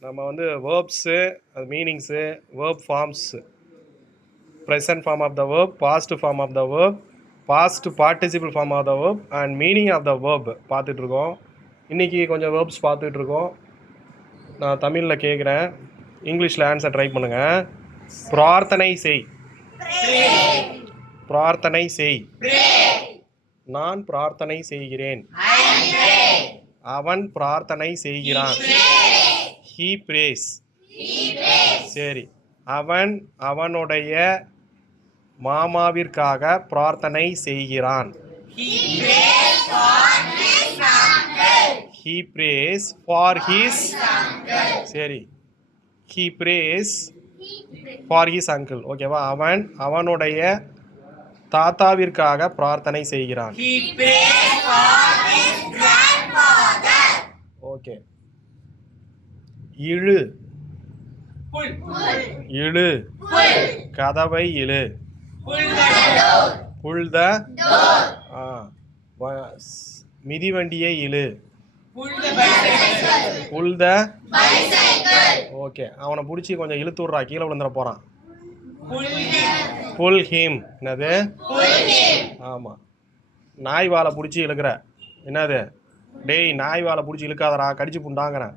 நம்ம வந்து வேர்ப்ஸு அது meanings verb forms present form of the verb past form of the verb past participle form of the verb and meaning of the verb பார்த்துட்ருக்கோம். இன்றைக்கி கொஞ்சம் verbs பார்த்துட்ருக்கோம். நான் தமிழில் கேட்குறேன், இங்கிலீஷில் ஆன்சர் ட்ரை பண்ணுங்கள். பிரார்த்தனை செய். பிரார்த்தனை செய். நான் பிரார்த்தனை செய்கிறேன். அவன் பிரார்த்தனை செய்கிறான். He prays. சரி, அவன் அவனுடைய மாமாவிற்காக பிரார்த்தனை செய்கிறான். He prays for his. சரி, he prays for his uncle. ஓகேவா? அவன் அவனுடைய தாத்தாவிற்காக பிரார்த்தனை செய்கிறான். ஓகே. இழு. இழு. கதவை இழு. புல் த மிதிவண்டியை இழு. புல் த. ஓகே, அவனை பிடிச்சி கொஞ்சம் இழுத்து விட்றா, கீழே விழுந்துட போகிறான். புல் ஹிம். என்னது? ஆமாம். நாய் வாழை பிடிச்சி இழுக்கிற. என்னது? டேய், நாய் வாழை பிடிச்சி இழுக்காதடா, கடிச்சு புண்டாங்கிறேன்.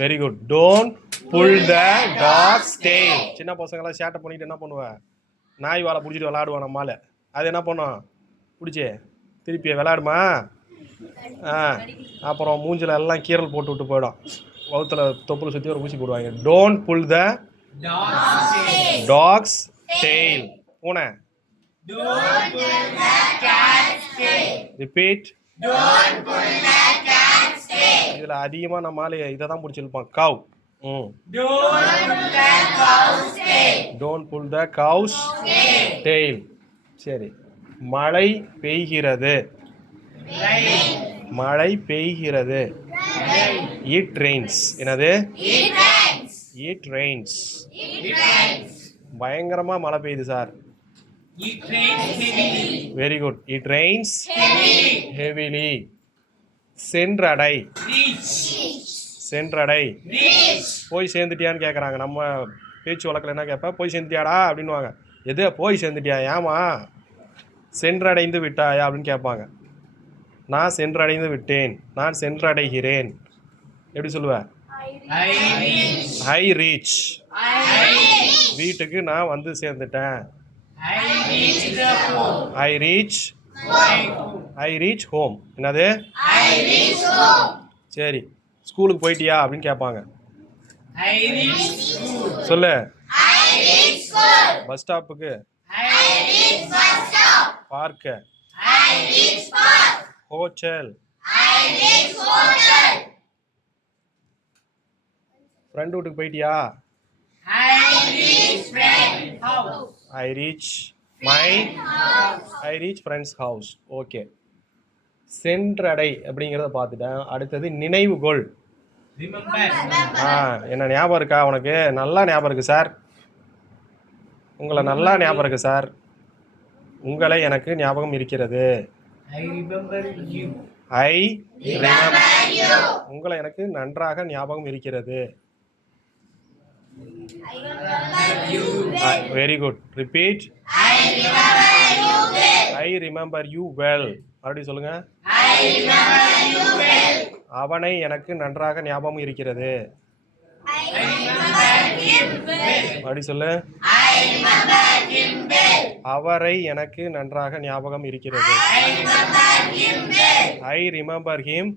Very good. Don't pull the dog's tail. சின்ன பசங்களாம் சேட்டை பண்ணிட்டு என்ன பண்ணுவேன்? நாய் வாழை பிடிச்சிட்டு விளாடுவான் நம்மால். அது என்ன பண்ணும்? பிடிச்சி திருப்பி விளாடுமா? அப்புறம் மூஞ்சில் எல்லாம் கீரல் போட்டு விட்டு போயிடும். வவுத்தில் தொப்புல சுற்றி ஒரு ஊசி போடுவாங்க. Don't pull the dog's tail. பூனை. ரிப்பீட். இதில் அதிகமாக நம்மளால இதை தான் பிடிச்சிருப்பான். கவ். Don't pull the கவுஸ் tail. சரி, மழை பெய்கிறது. மழை பெய்கிறது. It rains. என்னது? It rains. பயங்கரமாக மழை பெய்யுது sir. Very good. It rains heavily. சென்றடை. சென்றடை. போய் சேர்ந்துட்டியான்னு கேட்குறாங்க. நம்ம பேச்சு வழக்கில் என்ன கேட்ப? போய் சேர்ந்துட்டியாடா அப்படின்வாங்க. எது? போய் சேர்ந்துட்டியா? ஏமா? சென்றடைந்து விட்டாயா அப்படின்னு கேட்பாங்க. நான் சென்றடைந்து விட்டேன். நான் சென்றடைகிறேன். எப்படி சொல்லுவேன்? I reach. வீட்டுக்கு நான் வந்து சேர்ந்துட்டேன். I reach. I reach home. என்னது? சரி, ஸ்கூலுக்கு போயிட்டியா அப்படின்னு கேட்பாங்க. சொல்லு. பஸ் ஸ்டாப்புக்கு. பார்க்க. ஹோட்டல். ஃப்ரெண்ட் வீட்டுக்கு போயிட்டியா? I reach my. I reach friend's house. Okay, சென்றடை அப்படிங்கிறத பார்த்துட்டேன். அடுத்தது நினைவுகொள். என்ன ஞாபகம் இருக்கா உனக்கு? நல்லா ஞாபகம் இருக்குது சார். உங்களை நல்லா ஞாபகம் இருக்குது சார். உங்களை எனக்கு ஞாபகம் இருக்கிறது. I remember. உங்களை எனக்கு நன்றாக ஞாபகம் இருக்கிறது. Very good. Repeat. I remember you well. மறுபடியும் சொல்லுங்க. அவனை எனக்கு நன்றாக ஞாபகம் இருக்கிறது. மறுபடியும் சொல்லு. அவரை எனக்கு நன்றாக ஞாபகம் இருக்கிறது. I remember him.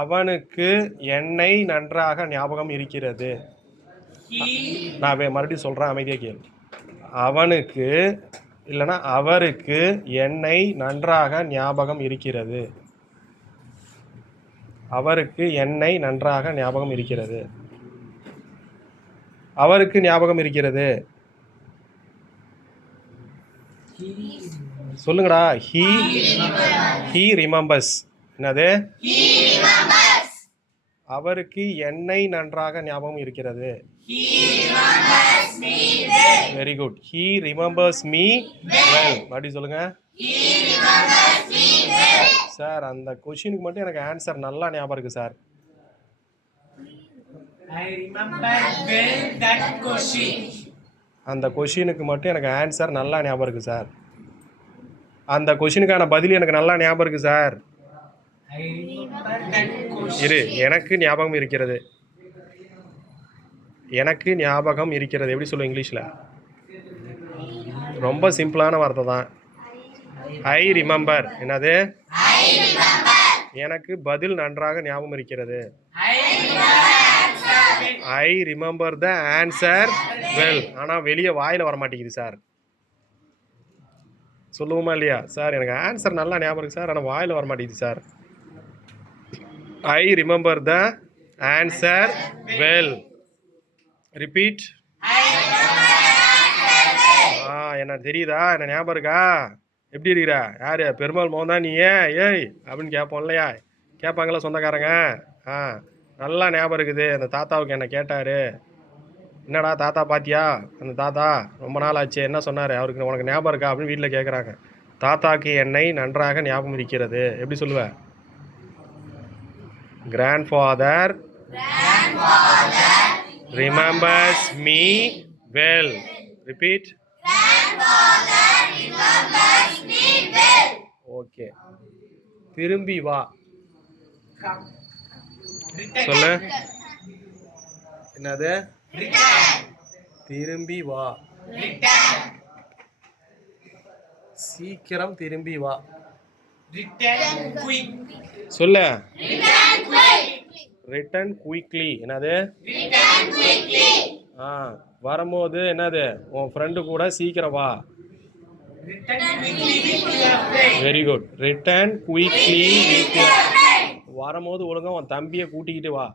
அவனுக்கு என்னை நன்றாக ஞாபகம் இருக்கிறது. நான் மறுபடியும் சொல்கிறேன், அமைதியாக கேளு. அவனுக்கு இல்லைன்னா அவருக்கு என்னை நன்றாக ஞாபகம் இருக்கிறது. அவருக்கு என்னை நன்றாக ஞாபகம் இருக்கிறது. அவருக்கு ஞாபகம் இருக்கிறது. சொல்லுங்கடா. he remembers. என்னது? அவருக்கு என்னை நன்றாக ஞாபகம் இருக்கிறது. Very good. he remembers me well. மறுபடியும் சொல்லுங்க. சார் அந்த கொஷினுக்கு மட்டும் எனக்கு ஆன்சர் நல்லா ஞாபகம் இருக்குது சார். அந்த கொஷினுக்கு மட்டும் எனக்கு ஆன்சர் நல்லா ஞாபகம் இருக்குது சார். அந்த கொஷினுக்கான பதில் எனக்கு நல்லா ஞாபகம் இருக்குது சார். எனக்கு ஞாபகம் இருக்கிறது. எனக்கு ஞாபகம் இருக்கிறது எப்படி சொல்லுவோம் இங்கிலீஷில்? ரொம்ப சிம்பிளான வார்த்தை தான். I remember. என்னது? எனக்கு பதில் நன்றாக ஞாபகம் இருக்கிறது. I remember the answer well. ஆனால் வெளியே வாயில் வர மாட்டேங்குது சார். சொல்லுவோமா இல்லையா? சார் எனக்கு ஆன்சர் நல்லா ஞாபகம் இருக்குது சார், ஆனால் வாயில் வர மாட்டேங்குது sir. I remember the answer well. Repeat. என்ன தெரியுதா? என்ன ஞாபகம் இருக்கா? எப்படி இருக்கிறா? யார்? பெருமாள் மோகன் தான் நீ? ஏய் அப்படின்னு கேட்போம் இல்லையா? கேட்பாங்களா சொந்தக்காரங்க? நல்லா ஞாபகம் இருக்குது. அந்த தாத்தாவுக்கு என்ன கேட்டார், என்னடா தாத்தா பார்த்தியா? அந்த தாத்தா ரொம்ப நாள் ஆச்சு, என்ன சொன்னார்? அவருக்கு உனக்கு ஞாபகம் இருக்கா அப்படின்னு வீட்டில் கேட்குறாங்க. தாத்தாக்கு என்னை நன்றாக ஞாபகம் இருக்கிறது. எப்படி சொல்லுவேன்? Grandfather remembers me well. Repeat. Okay. திரும்பி வா. சொல்லு. என்னது? திரும்பி வா. சீக்கிரம் திரும்பி வா. சொல்லு. Return quickly. என்னது? வரும்போது என்னது? உன் ஃப்ரெண்டு கூட சீக்கிரம் வா. Very good. Return quickly. வரும்போது ஒழுங்கா உன் தம்பியை கூட்டிக்கிட்டு வா.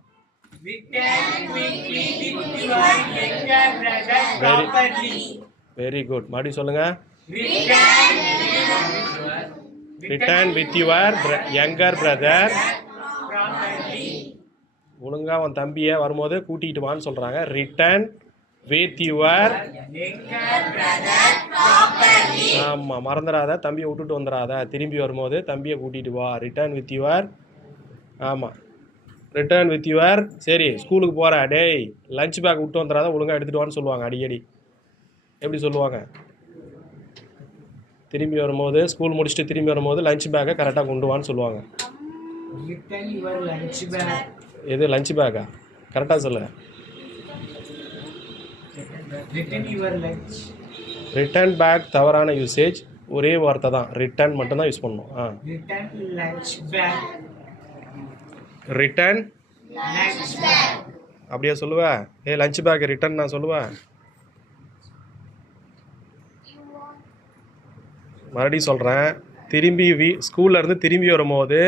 Very good. மறுபடியும் சொல்லுங்க. Return with your younger brother. ஒழுங்கா உன் தம்பியை வரும்போது கூட்டிகிட்டு வான்னு சொல்கிறாங்க. Return with your. ஆமாம், மறந்துடாத. தம்பியை விட்டுட்டு வந்துடாத. திரும்பி வரும்போது தம்பியை கூட்டிகிட்டு வா. Return with your. ஆமாம், ரிட்டர்ன் வித் யுவர். சரி, ஸ்கூலுக்கு போகிற டேய் லஞ்ச் பேக் விட்டு வந்துடாத, ஒழுங்காக எடுத்துகிட்டு வான்னு சொல்லுவாங்க அடிக்கடி. எப்படி சொல்லுவாங்க? திரும்பி வரும்போது, ஸ்கூல் முடிச்சுட்டு திரும்பி வரும்போது லஞ்ச் பேக்கை கரெக்டாக கொண்டு வான்னு சொல்லுவாங்க. எது லஞ்ச் பேக்கா? கரெக்டாக சொல்லு. ரிட்டர்ன் பேக் தவறான யூசேஜ். ஒரே வார்த்தை தான், ரிட்டர்ன் மட்டும்தான் யூஸ் பண்ணணும். ரிட்டர்ன் அப்படியே சொல்லுவேன். லஞ்ச் பேக் ரிட்டர்ன் நான் சொல்லுவேன். மறுபடியும் சொல்கிறேன். திரும்பி ஸ்கூல்லேருந்து திரும்பி வரும்போது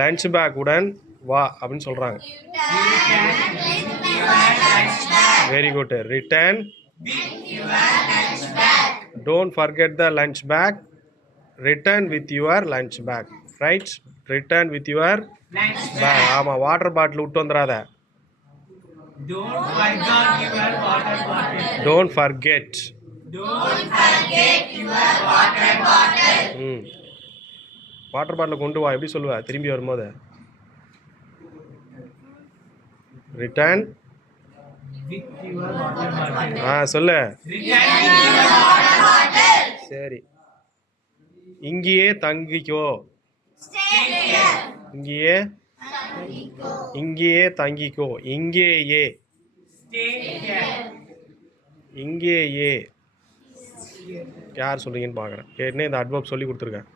லஞ்ச் பேக்குடன் வா அப்படின்னு சொல்கிறாங்க. Very good. Return. Don't forget the lunch bag. Return with your lunch bag. Right. Return with your bag. ஆமாம், வாட்டர் பாட்டில் விட்டு வந்துடாத. Don't forget. வாட்டர் பாட்டில் கொண்டு வா. எப்படி சொல்லுவா திரும்பி வரும்போது? ரிட்டர்ன். சொல்லு. சரி. இங்கேயே தங்கிக்கோ. இங்கேயே தங்கிக்கோ. இங்கேயே. யார் சொல்றீங்கன்னு பார்க்குறேன். ஏற்கனவே இந்த அட்வர்ப் சொல்லி கொடுத்துருக்கேன்.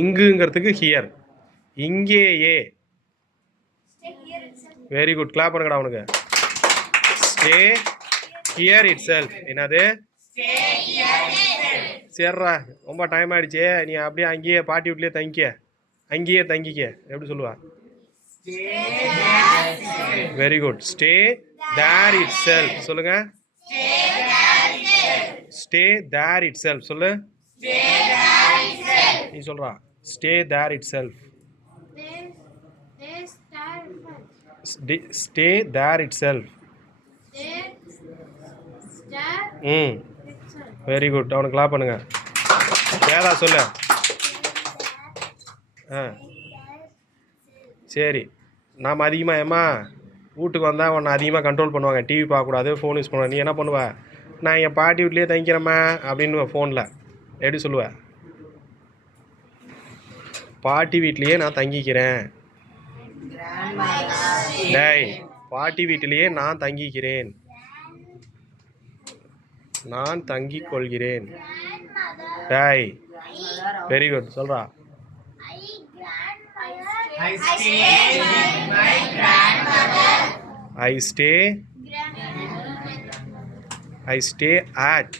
இங்குங்கிறதுக்கு ஹியர். இங்கேயே. Very good. கிளாப் பண்ணுங்கடா அவனுக்கு. Stay here it self. என்னது? சரிடா, ரொம்ப டைம் ஆகிடுச்சு. நீ அப்படியே அங்கேயே பாட்டி வீட்லேயே தங்கிக்க. அங்கேயே தங்கிக்க. எப்படி சொல்லுவா? Very good. Stay there itself. சொல்லுங்க. Stay there itself. சொல்லு. நீ சொல்றா. Stay there itself. Stay there itself. Very good. அவனுக்கு கிளாப் பண்ணுங்க. ஏதா சொல்லு. ஆ சரி. நாம் அதிகமாக ஏம்மா வீட்டுக்கு வந்தால் உன்னை அதிகமாக கண்ட்ரோல் பண்ணுவாங்க. டிவி பார்க்கக்கூடாது, ஃபோன் யூஸ் பண்ணுவ. நீ என்ன பண்ணுவ? நான் என் பாட்டி வீட்லேயே தங்கிக்கிறேம்மா அப்படின்னு ஃபோனில் எப்படி சொல்லுவ? பாட்டி வீட்லேயே நான் தங்கிக்கிறேன். டேய், பாட்டி வீட்டிலேயே நான் தங்கிக்கிறேன், நான் தங்கிக் கொள்கிறேன். டேய், வெரி குட். சொல்கிறா. I stay at.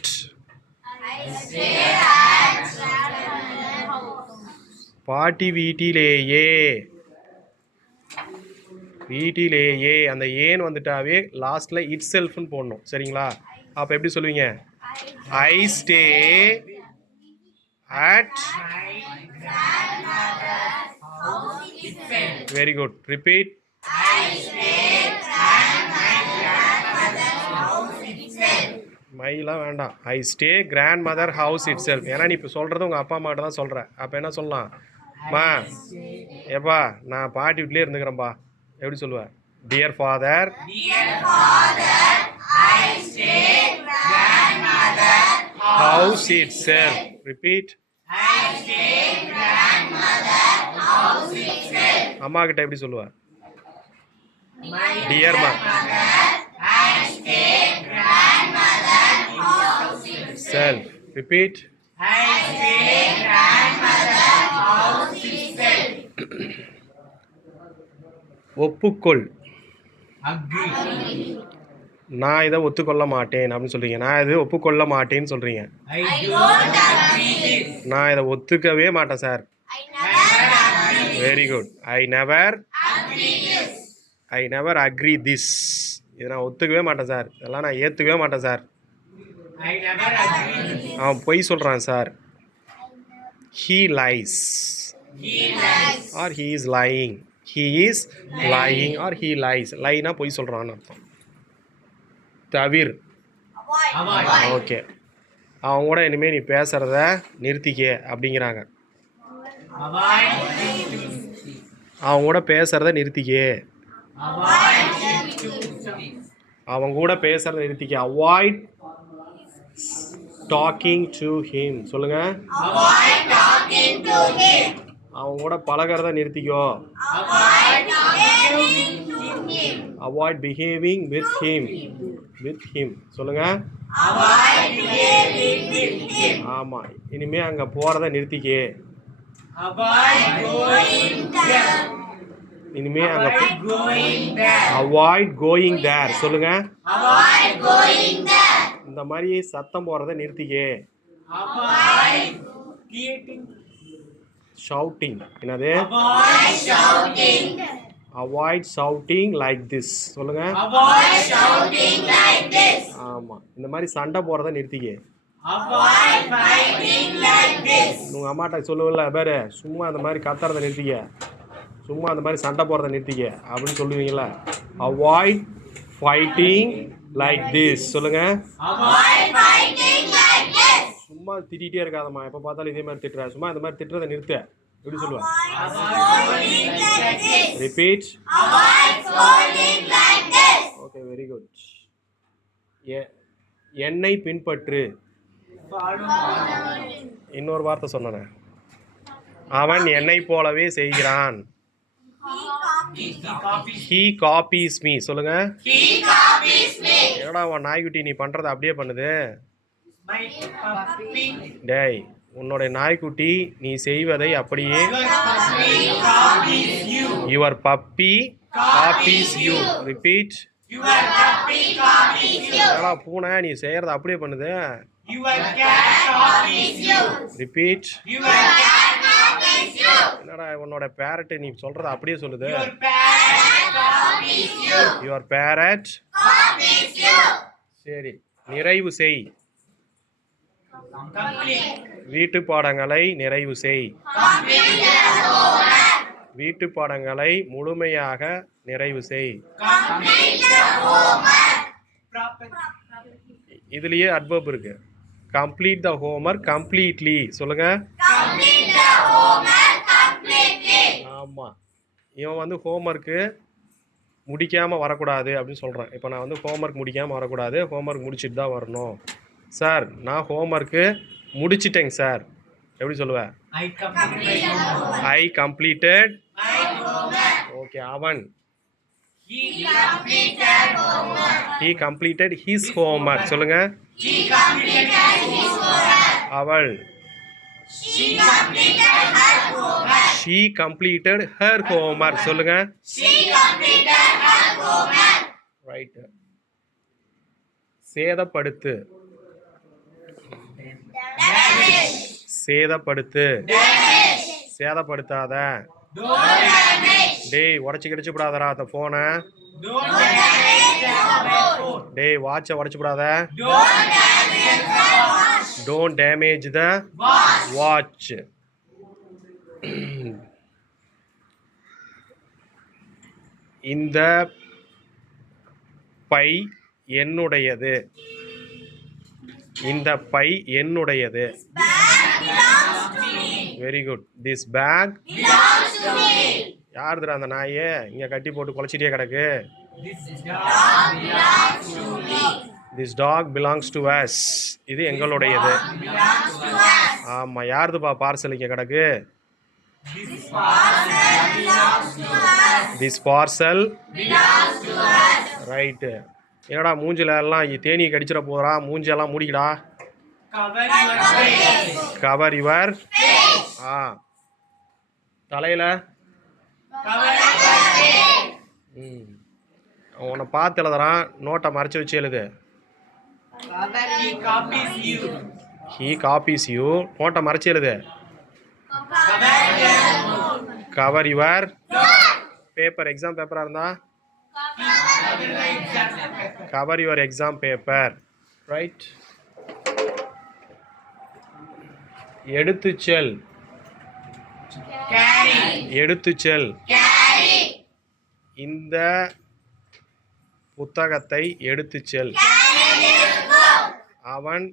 பாட்டி வீட்டிலேயே. வீட்டிலேயே அந்த ஏன்னு வந்துட்டாவே லாஸ்ட்ல இட் செல்ஃப்னு போடணும். சரிங்களா? அப்போ எப்படி சொல்லுவீங்க? I stay at. Very good. Repeat. மைலாம் வேண்டாம். I stay grandmother house itself. ஏன்னா நீ இப்போ சொல்கிறது உங்கள் அப்பா அம்மாட்ட தான் சொல்கிற. அப்போ என்ன சொல்லலாம்? மா ஏப்பா நான் பாட்டி வீட்லேயே இருந்துக்கிறேன்ப்பா. எப்படி சொல்லுவேன்? Dear father, how's it self. Repeat. அம்மா கிட்ட எப்படி சொல்லுவேன்? டியர் மா செல்ஃப். ரிப்பீட். ஒப்புக்கொள். நான் இதை ஒத்துக்கொள்ள மாட்டேன் அப்படின்னு சொல்றீங்க. நான் இதை ஒப்புக்கொள்ள மாட்டேன்னு சொல்றீங்க. நான் இதை ஒத்துக்கவே மாட்டேன் sir. Very good. I never agri this. இதை நான் ஒத்துக்கவே மாட்டேன் சார். இதெல்லாம் நான் ஏற்றுக்கவே மாட்டேன் சார். அவன் பொய் சொல்கிறான் sir. he lies or he is lying. he is lying or he lies. லைனா பொய் சொல்கிறான்னு அர்த்தம். தவிர். ஓகே. அவங்க கூட இனிமேல் நீ பேசுகிறத நிறுத்திக்க அப்படிங்கிறாங்க. அவங்க கூட பேசுகிறத நிறுத்திக்க. அவங்க கூட பேசுகிறத நிறுத்திக்க. Avoid talking to him. சொல்லுங்க. அவங்க கூட பழகிறத நிறுத்திக்கோ. Avoid behaving with him. சொல்லுங்க. ஆமாம். இனிமே அங்கே போகிறத நிறுத்திக்கே. இனிமே அங்கே அவாய்ட் கோயிங் தேர். சொல்லுங்க. இந்த மாதிரி சத்தம் போடுறத நிறுத்திக்கே. ஷவுட்டிங். என்னது? Avoid shouting like this. சொல்லுங்க. ஆமாம். இந்த மாதிரி சண்டை போடுறத நிறுத்திக்கே. உங்கள் அம்மாட்ட சொல்லுவில்ல, பேரு சும்மா அந்த மாதிரி கத்துறத நிறுத்திக்க, சும்மா அந்த மாதிரி சண்டை போடுறத நிறுத்திக்க அப்படின்னு சொல்லுவீங்களா? Avoid fighting like this. சொல்லுங்க. சும்மா திட்டிகிட்டே இருக்காதம்மா, எப்போ பார்த்தாலும் இதே மாதிரி திட்டுற, சும்மா இந்த மாதிரி திட்டுறதை நிறுத்த. எப்படி சொல்லுவேன்? ரிப்பீட். Okay, very good. என்னை பின்பற்று. இன்னொரு வார்த்தை சொன்னேன். அவன் என்னை போலவே செய்கிறான். he copies me. சொல்லுங்க. என்னடா உன் நாய்க்குட்டி நீ பண்றத அப்படியே பண்ணுது? டேய், உன்னோட நாய்க்குட்டி நீ செய்வதை அப்படியே. your puppy copies you. repeat. என்னடா பூனை நீ செய்யறத அப்படியே பண்ணுது? ரிப்பீட். என்னடா உன்னோட பேரட் நீ சொல்றத அப்படியே சொல்லுது? Your parrot. சரி, நிறைவு செய். வீட்டு பாடங்களை நிறைவு செய். வீட்டு பாடங்களை முழுமையாக நிறைவு செய். இதுலயே அட்வர்ப் இருக்கு. Complete the homework completely. சொல்லுங்க. ஆமாம், இவன் வந்து ஹோம்ஒர்க்கு முடிக்காமல் வரக்கூடாது அப்படின்னு சொல்கிறேன். இப்போ நான் வந்து ஹோம்ஒர்க் முடிக்காமல் வரக்கூடாது, ஹோம்ஒர்க் முடிச்சுட்டு தான் வரணும். சார் நான் ஹோம்ஒர்க்கு முடிச்சிட்டேங்க சார். எப்படி சொல்லுவேன்? I completed. ஓகே. அவன் he completed his homework. சொல்லுங்க. அவள் she completed her homework. சொல்லுங்க. ரைட். சேதப்படுத்து. சேதப்படுத்து. சேதப்படுத்தாத. டேய் உடச்சி கிடச்சி விடாதடா அந்த ஃபோனை. டேய் வாட்சை உடச்சி விடாத. Don't damage the watch. இந்த பை என்னுடையது. இந்த பை என்னுடையது. Very good. திஸ் பேக் யாருதுடா அந்த நாயே இங்கே கட்டி போட்டு குலைச்சிட்டே கிடக்கு? This dog belongs to us. இது எங்களுடையது. ஆமாம், யாருதுப்பா பார்சல் இங்கே கிடக்கு? This parcel. ரைட்டு. என்னடா மூஞ்சில எல்லாம் தேனி கடிச்சிட போகிறா, மூஞ்செல்லாம் மூடிக்கடா. Cover your. தலையில் உன்னை பார்த்து எழுதுறான், நோட்டை மறைச்சி வச்சு எழுது. He copies you. நோட்டை மறைச்சி எழுது. Cover your paper. எக்ஸாம் பேப்பராக இருந்தா cover your exam paper. Right. எடுத்துச்செல். எடுத்துச்செல். இந்த புத்தகத்தை எடுத்துச்செல். அவன்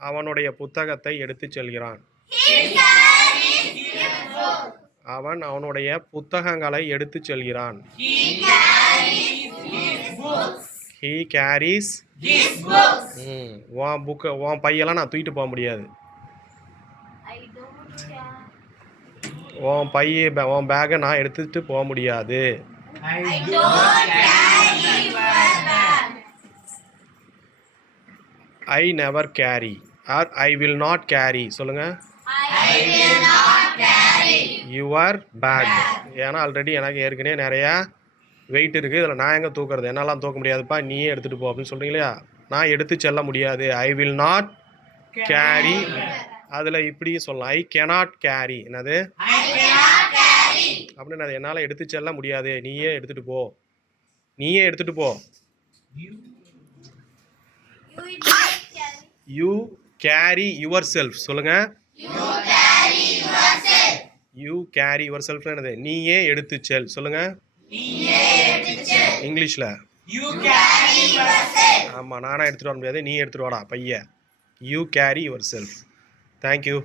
அவனுடைய புத்தகத்தை எடுத்துச் செல்கிறான். அவன் அவனுடைய புத்தகங்களை எடுத்துச் செல்கிறான். He carries. உன் புக்கு உன் பையெல்லாம் நான் தூக்கிட்டு போக முடியாது. உன் பைய உன் பேக்கை நான் எடுத்துகிட்டு போக முடியாது. I never carry or I will not carry. சொல்லுங்க. Your bag. ஏன்னா ஆல்ரெடி எனக்கு ஏற்கனவே நிறையா வெயிட் இருக்குது, இதில் நான் எங்கே தூக்குறது, என்னெல்லாம் தூக்க முடியாதுப்பா, நீயே எடுத்துகிட்டு போ அப்படின்னு சொல்கிறீங்க இல்லையா? நான் எடுத்து செல்ல முடியாது. ஐ வில் நாட் கேரி. அதில் இப்படியும் சொல்லலாம், ஐ கேனாட் கேரி. என்னது அப்படின்னு? அது என்னால் எடுத்து செல்ல முடியாது, நீயே எடுத்துகிட்டு போ. நீயே எடுத்துகிட்டு போ. You carry yourself. சொல்லுங்க. You carry yourself. என்னது? நீயே எடுத்து செல். சொல்லுங்க இங்கிலீஷில். ஆமாம், நானாக எடுத்துகிட்டு வர முடியாது, நீ எடுத்துகிட்டு வாடா பைய. You carry your self. Thank you.